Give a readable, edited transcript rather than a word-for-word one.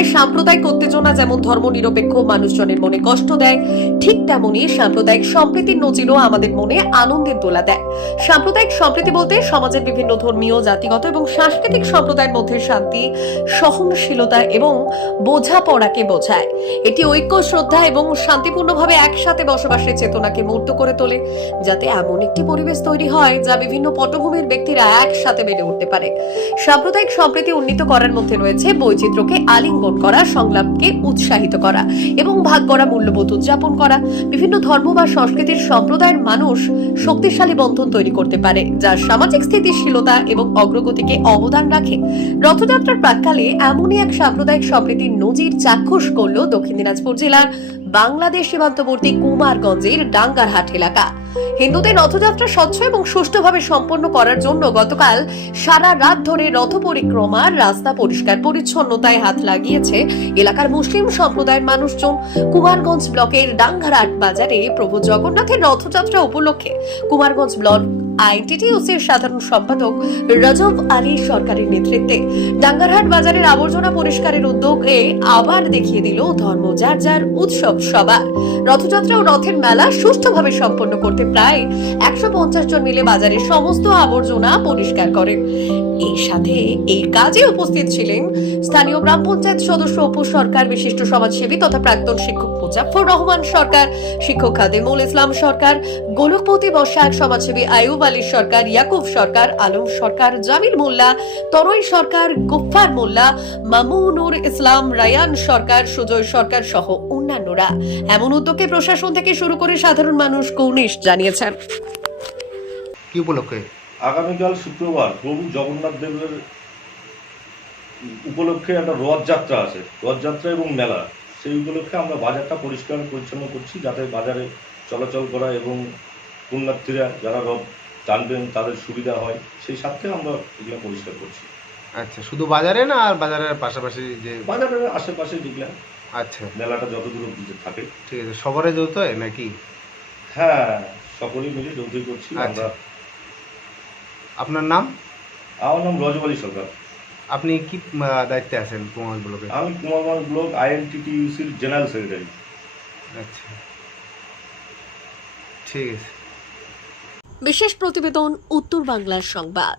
মেলায় সাম্প্রদায়িক উত্তেজনা যেমন ধর্মনিরপেক্ষ মানুষজনের মনে কষ্ট দেয়, ঠিক তেমনি সাম্প্রদায়িক সম্প্রীতির নজিরও আমাদের মনে আনন্দের দোলা দেয়। সাম্প্রদায়িক সম্প্রীতি বলতে সমাজের বিভিন্ন ধর্মীয়, জাতিগত এবং সাংস্কৃতিক সম্প্রদায়ের মধ্যে শান্তি, সহনশীলতা এবং বোঝাপড়াকে বোঝায়। এটি ঐক্য, শ্রদ্ধা এবং শান্তিপূর্ণভাবে একসাথে বসবাসের চেতনাকে মূর্ত করে তোলে, যাতে এমন একটি পরিবেশ তৈরি হয় যা বিভিন্ন পটভূমির ব্যক্তিরা একসাথে বেড়ে উঠতে পারে। সাম্প্রদায়িক সম্প্রীতি উন্নীত করার মধ্যে রয়েছে বৈচিত্র্যকে আলিঙ্গন করা, সংলাপকে উৎসাহিত করা এবং ভাগ করা মূল্যবোধ উদযাপন করা। বিভিন্ন ধর্ম বা সংস্কৃতির সম্প্রদায়ের মানুষ শক্তিশালী বন্ধন তৈরি করতে পারে, যা সামাজিক স্থিতিশীলতা এবং অগ্রগতিকে অবদান রাখে। রথযাত্রার প্রাক্কালে এমনই এক সাম্প্রদায়িক সম্প্রীতির নজির চাক্ষুষ করল দক্ষিণ দিনাজপুর জেলার বাংলাদেশ সীমান্তবর্তী কুমারগঞ্জের ডাঙ্গারহাট এলাকা। হিন্দুদের রথযাত্রা স্বচ্ছ এবং সুষ্ঠুভাবে সম্পন্ন করার জন্য গতকাল সারা রাত ধরে রথ পরিক্রমার রাস্তা পরিষ্কার পরিচ্ছন্নতায় হাত লাগিয়েছে এলাকার মুসলিম সম্প্রদায়ের মানুষজন। কুমারগঞ্জ ব্লকের ডাঙ্গারহাট বাজারে প্রভু জগন্নাথের রথযাত্রা উপলক্ষে কুমারগঞ্জ ব্লক আইটিটিউসির সাধারণ সম্পাদক রজব আলী সরকারের নেতৃত্বে ডাঙ্গারহাট বাজারের আবর্জনা পরিষ্কারের উদ্যোগে আবার দেখিয়ে দিল ধর্ম যার যার উৎসব সবার। রথযাত্রা ও রথের মেলা সুষ্ঠুভাবে সম্পন্ন করতে প্রায় 150 জন মিলে বাজারের সমস্ত আবর্জনা পরিষ্কার করেন। এই সাথে এই কাজে উপস্থিত ছিলেন স্থানীয় গ্রাম পঞ্চায়েত সদস্য অপু সরকার, বিশিষ্ট সমাজসেবী তথা প্রাক্তন শিক্ষক মুজাফফর রহমান সরকার, শিক্ষক খাদেমুল ইসলাম সরকার, গোলকপতি বসাক, সমাজসেবী আয়ুব আলী সরকার, ইয়াকুব সরকার, আলম সরকার, জামিল মোল্লা, তনয় সরকার, গুফফার মোল্লা, মামুনুর ইসলাম, রায়ান সরকার, সুজয় সরকার সহ অন্যান্যরা। এমন উদ্যোগে প্রশাসন থেকে শুরু করে সাধারণ মানুষ কৌনিশ জানিয়েছেন। কি উপলক্ষে? আগামীকাল শুক্রবার প্রভু জগন্নাথ দেবের উপলক্ষে একটা রথযাত্রা আছে, রথযাত্রা এবং মেলা। সেই উপলক্ষে আমরা বাজারটা পরিষ্কার পরিচ্ছন্ন করছি, যাতে বাজারে চলাচল করা এবং পুণ্যার্থীরা যারা রথ টানবেন তাদের সুবিধা হয়, সেই সাথে আমরা এগুলো পরিষ্কার করছি। আচ্ছা, শুধু বাজারে না আর বাজারের পাশাপাশি যে বাজারের আশেপাশে যেগুলো আচ্ছা মেলাটা যতদূর থাকে। ঠিক আছে, সবারে যৌথ নাকি? হ্যাঁ, সকলেই মিলে যৌথই করছি আমরা। আপনার নাম? আমার নাম রজব আলী সরকার। আপনি কি দায়িত্বে আছেন কুমারগঞ্জ ব্লকে? আমি কুমারগঞ্জ ব্লক আইএনটিটিইউসির জেনারেল সেক্রেটারি। আচ্ছা, ঠিক আছে। বিশেষ প্রতিবেদন, উত্তর বাংলার সংবাদ।